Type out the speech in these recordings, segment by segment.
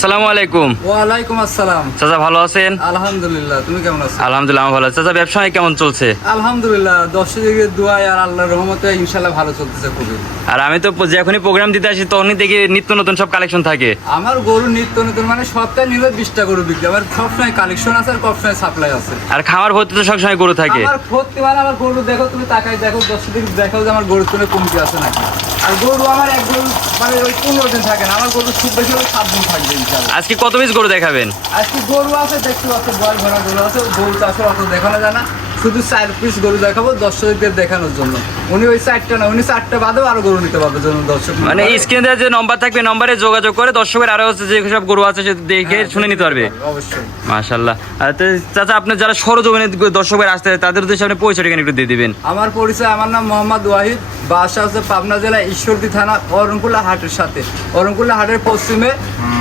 আসসালামু আলাইকুম। ওয়ালাইকুম আসসালাম। চাচা ভালো আছেন? আলহামদুলিল্লাহ, তুমি কেমন আছো? আলহামদুলিল্লাহ আমি ভালো আছি। চাচা ব্যবসা কেমন চলছে? আলহামদুলিল্লাহ, দর্শকের দোয়ায় আর আল্লাহর রহমতে ইনশাআল্লাহ ভালো চলতেছে খুবই। আর আমি তো যখনই প্রোগ্রাম দিতে আসি তখনই দেখি নিত্য নতুন সব কালেকশন থাকে। আমার গরু নিত্য নতুন মানে সপ্তাহে নিলে 20টা গরু বিক্রি, আমার সবসময় কালেকশন আছে আর সবসময় সাপ্লাই আছে। আর খামার ভর্তি তো সবসময় গরু থাকে। আমার ভর্তি মানে আমার গরু দেখো, তুমি তাকাই দেখো, দর্শকদের দেখো যে আমার গরুর তুলে কমতি আছে নাকি। আর গরু আমার এক গরু মানে ওই 15 দিন থাকে না, আমার গরু খুব বেশি হলে 7 দিন থাকবে ইনশাআল্লাহ। আজকে কত পিস গরু দেখাবেন? আজকে গরু আছে দেখতে পাচ্ছ, বল ভরা গরু আছে, গরু তো আসলে অত দেখানো যায় না, শুধু 4 পিস গরু দেখাবো দর্শকদের দেখানোর জন্য। উনি ওই 4টা না, উনি 4টা বাদেও আরো গরু নিতে পারবে জন্য দর্শক মানে স্ক্রিনে যে নম্বর থাকবে নম্বরে যোগাযোগ করে দর্শকের আরো হচ্ছে যে সব গরু আছে সে দেখে শুনে নিতে পারবে। অবশ্যই। মাশাআল্লাহ। আর তো চাচা আপনি যারা সরজমিনে দর্শকের আসতে তাদের উদ্দেশ্যে আপনি পরিচয় ঠিকানা একটু দিয়ে দিবেন। আমার পরিচয়, আমার নাম মোহাম্মদ ওয়াহিদ, বাসা হচ্ছে পাবনা জেলা ঈশ্বরদী থানা অরণকুলা হাটের সাথে। অরণকুলা হাটের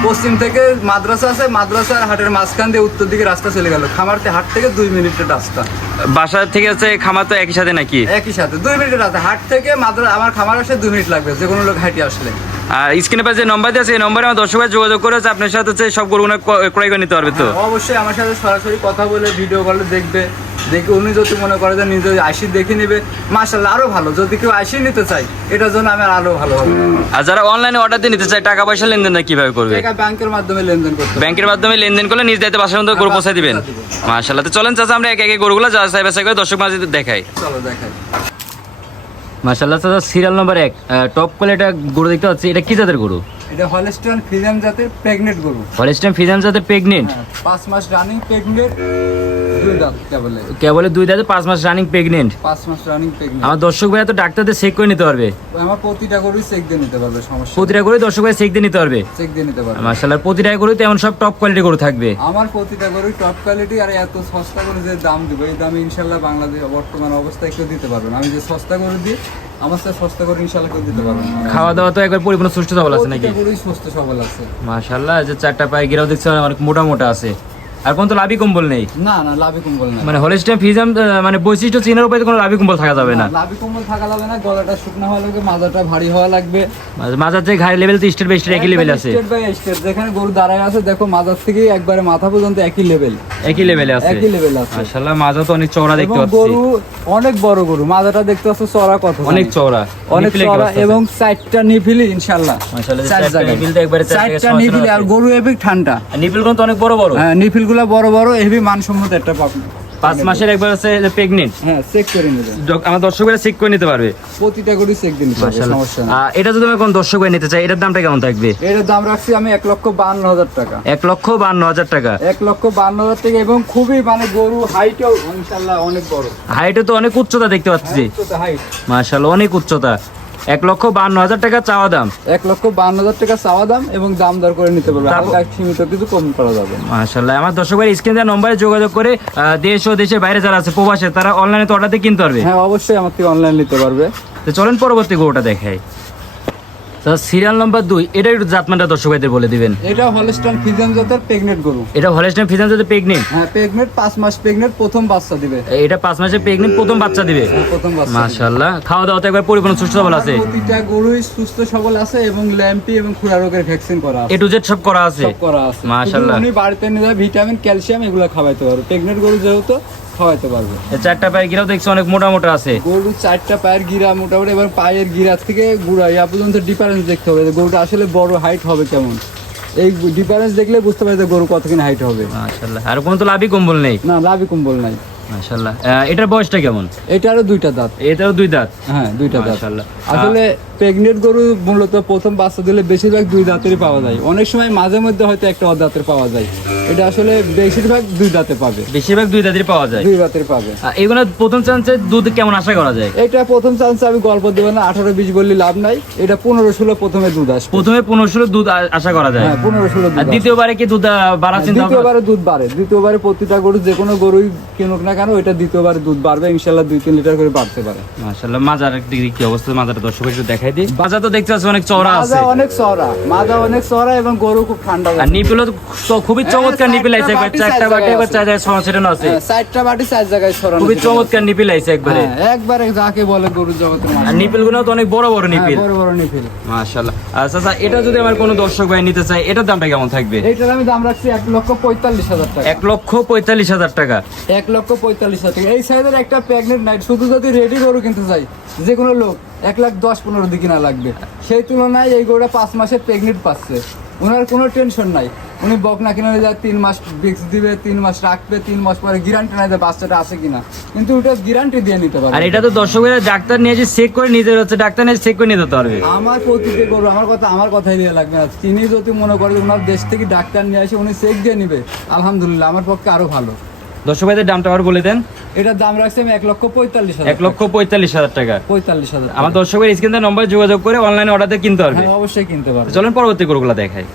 পশ্চিম থেকে মাদ্রাসা আছে, মাদ্রাসার হাটের মাঝখান দিয়ে উত্তর দিকে রাস্তা চলে গেল। খামারতে হাট থেকে 2 মিনিটের রাস্তা। বাসা থেকে হচ্ছে খামার তো একই সাথে নাকি? একই সাথে 2 মিনিটের রাস্তা। হাট থেকে মাদ্রাসা আমার খামার আসলে 2 মিনিট লাগবে যে কোনো লোক হাঁটি আসলে। আর স্ক্রিনে পাশে যে নম্বর দিয়ে আছে এই নম্বরে আমার দর্শকরা যোগাযোগ করে হচ্ছে আপনার সাথে হচ্ছে সব গরুগুলো ক্রয় করে নিতে পারবে তো? অবশ্যই আমার সাথে সরাসরি কথা বলে ভিডিও কলে দেখবে, দেখে উনি যদি মনে করে যে নিজে আইসি দেখে নিবে, মাশাআল্লাহ আরো ভালো। যদি কেউ আইসি নিতে চাই এটার জন্য আমার আরো ভালো হবে। আর যারা অনলাইনে অর্ডার দিয়ে নিতে চায় টাকা পয়সা লেনদেন কিভাবে করবে? টাকা ব্যাংকের মাধ্যমে লেনদেন করতে হবে। ব্যাংকের মাধ্যমে লেনদেন করলে নিজ দায়িত্বে বাসার মধ্যে গরু পৌঁছে দিবেন। মাশাআল্লাহ। তো চলেন চাচা আমরা এক এক গরুগুলো যাচাই বাছাই করে দর্শক মাঝে দেখাই। চলো দেখাই। মাশাআল্লাহ চাচা সিরিয়াল নাম্বার 1 টপ কোয়ালিটির গরু দেখতে পাচ্ছি। এটা কি জাতের গরু? এটা হলস্টাইন ফ্রিজিয়ান জাতের প্রেগনেন্ট গরু। হলস্টাইন ফ্রিজিয়ান জাতের প্রেগনেন্ট? 5 মাস রানিং প্রেগনেন্ট, 2 দাঁত কেবলে। কেবল 2 দাঁতে 5 মাস রানিং প্রেগনেন্ট। 5 মাস রানিং প্রেগনেন্ট। আমার দর্শক ভাইরা তো ডাক্তারদের চেক করে নিতে পারবে? আমার প্রতিটা গরুই চেক দিয়ে নিতে পারবে, সমস্যা নেই। প্রতিটা গরু দর্শক ভাই চেক দিয়ে নিতে পারবে? চেক দিয়ে নিতে পারবে। মাশাআল্লাহ। প্রতিটা গরু তেমন সব টপ কোয়ালিটির গরু থাকবে? আমার প্রতিটা গরুই টপ কোয়ালিটি। আর এত সস্তা করে যে দাম দিব, এই দামে ইনশাআল্লাহ বাংলাদেশ বর্তমান অবস্থায় কেউ দিতে পারবে না। আমি যে সস্তা করে দিই, আমার সাথে সস্তা করে ইনশাআল্লাহ কেউ দিতে পারবে না। খাওয়া দাওয়া তো একবার পরিপূর্ণ সুস্থ সবল আছে নাকি? প্রতিটা গরুই সুস্থ সবল আছে মাশাআল্লাহ। যে 4টা পায়ে গিরাও দেখছি অনেক মোটা মোটা আছে। আর কোন তো লাভি কম্বল নেই? না না, লাভি কম্বল না। মানে হলস্টাইন ফ্রিজিয়ান মানে বৈশিষ্ট্য চিনার উপরে কোনো লাভি কম্বল থাকা যাবে না? লাভি কম্বল থাকা যাবে না, গলাটা শুকনো হওয়া লাগবে, মাজাটা ভারী হওয়া লাগবে। মাজার যে ঘাড় লেভেল তো স্টেট বাই স্টেট একই লেভেল আছে? State by state. যেখানে গরু দাঁড়ায় আছে দেখো, মাজার থেকে একবারে মাথা পর্যন্ত একই লেভেল। একই লেভেলে আছে? একই লেভেল আছে। মাশাআল্লাহ। মাজা তো অনেক চওড়া দেখতে এবং পাচ্ছি। গরু অনেক বড় গরু, মাজাটা দেখতে পাচ্ছ চওড়া কত, অনেক চওড়া, অনেক চওড়া। এবং 4টা নিপিল ইনশাআল্লাহ। মাশাআল্লাহ। 4 জায়গায় নিপিল তো একবারে 4টা নিপিল। আর গরু হেভি ঠান্ডা, নিপিলগুলো তো অনেক বড় বড়। হ্যাঁ, নিপিলগুলো বড় বড়, হেভি মানসম্মত একটা পাবনা। 5 মাসের একবার আছে প্রেগনেন্ট? হ্যাঁ, চেক করে নিবে। আমার দর্শকরা চেক করে নিতে পারবে? প্রতিটা গরু চেক দিন, সমস্যা না। এটা যদি আমি কোন দর্শক ভাই নিতে চাই এটার দামটা কেমন থাকবে? এর দাম রাখছি আমি 1,52,000 টাকা। 1,52,000 টাকা? 1,52,000 টাকা। এবং খুবই মানে গরু হাইটও ইনশাআল্লাহ অনেক বড়। হাইটে তো অনেক উচ্চতা দেখতে পাচ্ছি। হাইট মাশাআল্লাহ অনেক উচ্চতা। 1,52,000 টাকা চাওয়া দাম? 1,52,000 টাকা চাওয়া দাম, এবং দাম দর করে নিতে পারবে, হালকা সীমিত কিছু কম করা যাবে। মাশাআল্লাহ। আমার দর্শক ভাই স্ক্রিনে দেওয়া নম্বরে যোগাযোগ করে দেশ ও দেশের বাইরে যারা আছে প্রবাসে তারা অনলাইনে তো অর্ডার দিয়ে কিনতে পারবে? হ্যাঁ, অবশ্যই আমার থেকে অনলাইন নিতে পারবে। তো চলেন পরবর্তী গরুটা দেখাই। সিরিয়াল নাম্বার 2 এটা একটু জাতমানটা দর্শক ভাইদের বলে দিবেন। এটা হলস্টাইন ফ্রিজিয়ান জাতের প্রেগনেন্ট গরু। এটা হলস্টাইন ফ্রিজিয়ান জাতের প্রেগনেন্ট? হ্যাঁ, প্রেগনেন্ট 5 মাস প্রেগনেন্ট, প্রথম বাচ্চা দিবে। এটা 5 মাসের প্রেগনেন্ট, প্রথম বাচ্চা দিবে? প্রথম বাচ্চা। মাশাআল্লাহ। খাওয়া দাওয়া তো একবার পরিপূর্ণ সুস্থ সবল আছে? প্রতিটা গরুই সুস্থ সবল আছে, এবং ল্যাম্পি এবং খুরা রোগের ভ্যাকসিন করা আছে। A to Z সব করা আছে? সব করা আছে মাশাআল্লাহ। উনি বাড়িতে নিয়ে ভিটামিন, ক্যালসিয়াম এগুলো খাওয়াইতে পারবে। প্রেগনেন্ট গরু যেহেতু খাওয়াইতে পারবে। 4টা পায়ে গিরাও দেখছি অনেক মোটা মোটা আছে। গরু 4টা পায়ের গিরা মোটামুটি, এবার পায়ের গিরা থেকে গুড়া ইয়া পর্যন্ত ডিফারেন্স দেখতে হবে যে গরুটা আসলে বড় হাইট হবে কেমন। এই ডিফারেন্স দেখলে বুঝতে পারবে যে গরু কতখানি হাইট হবে। মাশাআল্লাহ। আর কোনো তো লাভি কম্বল নেই? না, লাভি কম্বল নাই। মাশাআল্লাহ। এটার বয়সটা কেমন? এটারও 2টা দাঁত। এটারও 2 দাঁত? হ্যাঁ, 2টা দাঁত। মাশাআল্লাহ। আসলে প্রেগনেন্ট গরু মূলত প্রথম বাচ্চা দিলে বেশিরভাগ 2 দাঁতেরই পাওয়া যায়। অনেক সময় মাঝে মধ্যে হয়তো একটা দাঁতের পাওয়া যায়। এটা আসলে বেশিরভাগ 2 দাঁতে পাবে। বেশিরভাগ 2 দাঁতের পাওয়া যায়? 2 দাঁতের পাবে। এগুলো প্রথম চান্সে দুধ কেমন আশা করা যায়? এটা প্রথম চান্সে আমি গল্প দেব না, 18-20 বললে লাভ নাই। এটা 15-16 প্রথমে দুধ আসবে। প্রথমে 15-16 দুধ আশা করা যায়? হ্যাঁ, 15-16 দুধ। আর দ্বিতীয়বারে কি দুধ বাড়ার চিন্তা? দ্বিতীয়বারে দুধ বাড়ে। দ্বিতীয়বারে প্রতিটা গরু যে কোনো গরুই কিনুক না কেন, এটা দ্বিতীয়বারে দুধ বাড়বে ইনশাআল্লাহ, 2-3 লিটার করে বাড়তে পারে। মাশাআল্লাহ। মাজার দিক কি অবস্থা? মাজার দর্শক একটু দেখাই। দেখাই দিই। মাজা তো দেখতে পাচ্ছি অনেক চওড়া আছে, মাজা অনেক চওড়া এবং গরু খুব ঠান্ডা। আর নিপিলও খুবই চমৎকার নিপিল আছে, একবার চারটা বাটি একবার চার জায়গায় ছড়ানো আছে, চারটা বাটি চার জায়গায় ছড়ানো, খুবই চমৎকার নিপিল আছে একবারে, একবারে যাকে বলে গরুর জগতের আর নিপিল গুলো তো অনেক বড় বড় নিপিল, বড় নিপিল মাশাআল্লাহ। আচ্ছা, এটা যদি আমার কোনো দর্শক ভাই নিতে চায়, এটার দামটা কেমন থাকবে? এইটার আমি দাম রাখছি 1,45,000 টাকা। 1,45,000 টাকা। 1,45,000 টাকা। এই সাইজের একটা প্রেগনেন্ট নাইট শুধু যদি রেডি গরু কিনতে চাই, যে কোনো লোক 1,10,15 দিকে না লাগবে, সেই তুলনায় এই গরুটা 5 মাসের প্রেগনেন্ট পাচ্ছে, ওনার কোনো টেনশন নাই। উনি বকনা কিনে যায় 3 মাস বিক্স দিবে, 3 মাস রাখবে, 3 মাস পরে গ্যারান্টি নাই যে বাচ্চাটা আছে কিনা, কিন্তু ওটা গ্যারান্টি দিয়ে নিতে পারবে। আর এটা তো দর্শকেরা ডাক্তার নিয়ে যে চেক করে নিজের হচ্ছে ডাক্তার নিয়ে চেক করে নিতে পারবে। আমার প্রতিটি গরু আমার কথাই দিয়ে লাগবে না। তিনি যদি মনে করে ওনার দেশ থেকে ডাক্তার নিয়ে আসে উনি চেক দিয়ে নিবে, আলহামদুলিল্লাহ আমার পক্ষে আরো ভালো। দর্শক ভাইদের দামটা আবার বলে দেন। এটার দাম রাখছি আমি 1,45,000। 1,45,000 টাকা। 45,000। আমার দর্শকের স্ক্রিনের নম্বরে যোগাযোগ করে অনলাইনে অর্ডার দিয়ে কিনতে পারবে। হ্যাঁ, অবশ্যই কিনতে পারবে। চলেন পরবর্তী গরুগুলো দেখাই।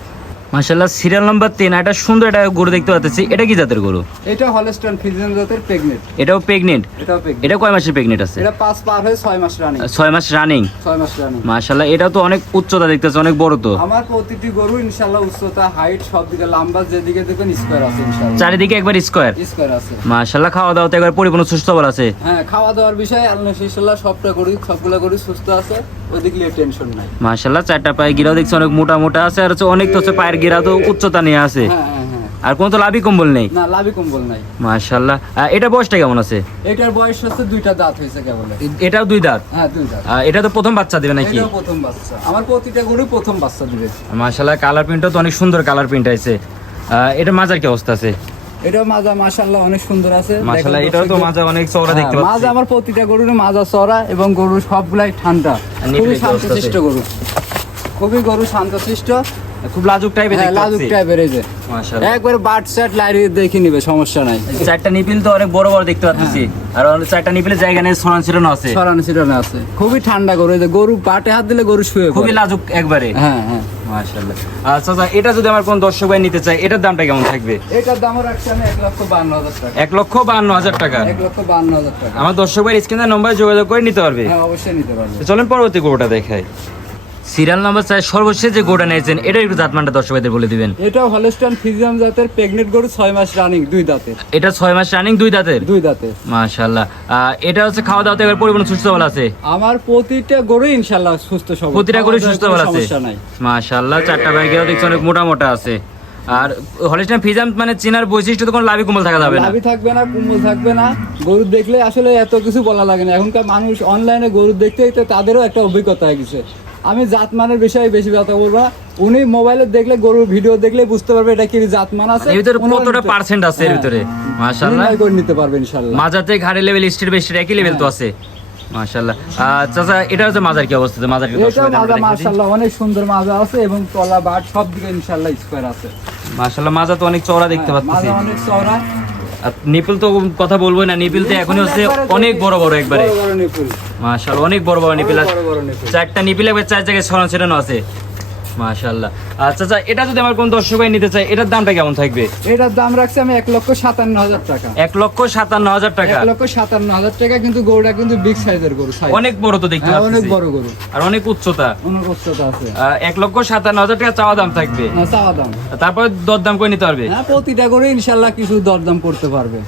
মাশাআল্লাহ, সিরিয়াল নাম্বার 3, এটা সুন্দর একটা গরু দেখতে পাচ্ছি। এটা কি জাতের গরু? এটা হলস্টাইন ফ্রিজিয়ান জাতের প্রেগনেন্ট। এটাও প্রেগনেন্ট? এটাও প্রেগনেন্ট। এটা কয় মাসের প্রেগনেন্ট আছে? এটা 5 পার হয়ে 6 মাস রানিং। 6 মাস রানিং। 6 মাস রানিং। মাশাআল্লাহ, এটাও তো অনেক উচ্চতা দেখতেছে, অনেক বড় তো। আমার প্রতিটি গরু ইনশাআল্লাহ উচ্চতা, হাইট সব দিকে লম্বা, যেদিকে দেখবেন স্কয়ার আছে ইনশাআল্লাহ। চারিদিকে একবার স্কয়ার আছে। মাশাআল্লাহ, খাওয়া দাওয়া তো একবার পরিপূর্ণ সুস্থ সবল আছে। হ্যাঁ, খাওয়া দাওয়ার বিষয়ে আল্লাহ ইনশাআল্লাহ সবগুলা গরু সুস্থ আছে, ওদিকে টেনশন নাই। মাশাআল্লাহ, চারটা পায়ের গিরাও দেখছি অনেক মোটা মোটা আছে, আর হচ্ছে অনেক তো হচ্ছে পায়ের গিরা তো উচ্চতা নিয়ে আছে। হ্যাঁ হ্যাঁ হ্যাঁ। আর কোনো তো লাভি কম্বল নেই? না, লাভি কম্বল নাই। মাশাআল্লাহ, এটা বয়সটা কেমন আছে? এটার বয়স হচ্ছে 2টা দাঁত হয়েছে কেবল। এটাও 2 দাঁত? হ্যাঁ, 2 দাঁত। এটা তো প্রথম বাচ্চা দিবে নাকি? এটাও প্রথম বাচ্চা। আমার প্রতিটা গরু প্রথম বাচ্চা দিবে। মাশাআল্লাহ, কালার প্রিন্টও তো অনেক সুন্দর কালার প্রিন্ট আছে। এটা মাজার কি অবস্থা আছে? এটা মাজা মাশাআল্লাহ অনেক সুন্দর আছে। মাশাআল্লাহ, এটাও তো মাজা অনেক চওড়া দেখতে পাচ্ছি। মাজা আমার প্রতিটা গরুর মাজা চওড়া এবং গরু সবগুলাই ঠান্ডা, খুবই শান্তশিষ্ট গরু, খুবই গরু শান্তশিষ্ট, খুব লাজুক টাইপের দেখতে পাচ্ছি। লাজুক টাইপের। এই যে মাশাআল্লাহ, একবার বাট সেট লাইরে দেখে নিবে, সমস্যা নাই। চারটা নিপিল তো অনেক বড় বড় দেখতে পাচ্ছি, আর চারটা নিপিলে জায়গা নেই, ছড়ানো আছে, ছড়ানো আছে। খুবই ঠান্ডা গরু। এই যে গরু বাটে হাত দিলে গরু শুয়ে পড়ে। খুবই লাজুক একবারে। হ্যাঁ হ্যাঁ, মাশাআল্লাহ। আচ্ছা, এটা যদি আমার কোন দর্শক ভাই নিতে চায়, এটার দামটা কেমন থাকবে? এটার দাম রাখছি আমি 1,52,000 টাকা। 1,52,000 টাকা। 1,52,000 টাকা। আমার দর্শক ভাই স্ক্রিনের নম্বরে যোগাযোগ করে নিতে পারবে। হ্যাঁ, অবশ্যই নিতে পারবে। চলেন পরবর্তী গরুটা দেখাই। সিরিয়াল নাম্বার 4, সর্বশেষ যে গরুটা নিয়েছেন, এটা একটু জাতমানটা দর্শক ভাইদের বলে দিবেন। এটাও হলস্টাইন ফ্রিজিয়ান জাতের প্রেগনেন্ট গরু, 6 মাস রানিং, 2 দাঁতের। এটা 6 মাস রানিং, 2 দাঁতের? 2 দাঁতের। মাশাআল্লাহ, এটা হচ্ছে খাওয়া দাওয়াতে এবার পরিপূর্ণ সুস্থ সবল আছে। আমার প্রতিটা গরু ইনশাআল্লাহ সুস্থ সবল, প্রতিটা গরু সুস্থ সবল আছে, সমস্যা নাই। মাশাআল্লাহ, চারটা বাইকেও দেখছি অনেক মোটা মোটা আছে। আর হলস্টাইন ফ্রিজিয়ান মানে চিনার বৈশিষ্ট্য তো কোনো লাভি কুমল থাকা যাবে না। লাভি থাকবে না, কুমল থাকবে না। গরু দেখলে আসলে এত কিছু বলা লাগে না। এখনকার মানুষ অনলাইনে গরু দেখতেই তো তাদেরও একটা অভিজ্ঞতা হয়ে গেছে। আমি জাতমানের বিষয়ে বেশি কথা বলবো না। উনি মোবাইলে দেখলে, গরুর ভিডিও দেখলে বুঝতে পারবে এটা কি জাতমান আছে, এর ভিতরে কতটা পার্সেন্ট আছে এর ভিতরে। মাশাআল্লাহ, করে নিতে পারবে ইনশাআল্লাহ। মাজাতে ঘাড়ে লেভেল, স্টির বেস্টের একই লেভেল তো আছে। মাশাআল্লাহ। চাচা, এটা হচ্ছে মাজার কি অবস্থা? মাজার কি এটা মাজা মাশাআল্লাহ অনেক সুন্দর মাজা আছে এবং তলা বাট সব দিকে ইনশাআল্লাহ স্কয়ার আছে। মাশাআল্লাহ, মাজা তো অনেক চওড়া দেখতে পাচ্ছি। মাজা অনেক চওড়া। আর নিপিল তো কথা বলবো না, নিপিল তো এখনই হচ্ছে অনেক বড় বড় একবারে। বড় বড় নিপুল। মাশাআল্লাহ, অনেক বড় বড় নিপিল আছে। বড় বড় নিপুল। চারটা নিপিল একবার চার জায়গায় ছড়ানো আছে। মাশাআল্লাহ। আচ্ছা, এটা যদি আমার কোন দর্শক ভাই নিতে চায়, এটার দামটা কেমন থাকবে? এটার দাম রাখছি আমি 1,57,000 টাকা। 1,57,000 টাকা। 1,57,000 টাকা। কিন্তু গরুটা কিন্তু বিগ সাইজের গরু, অনেক বড় তো দেখতে পাচ্ছি। অনেক বড় গরু আর অনেক উচ্চতা। অনেক উচ্চতা আছে। 1,57,000 টাকা চাওয়া দাম থাকবে। না, চাওয়া দাম। তারপর দরদাম করে নিতে পারবে। হ্যাঁ, প্রতিটা গরু ইনশাআল্লাহ কিছু দরদাম করতে পারবে।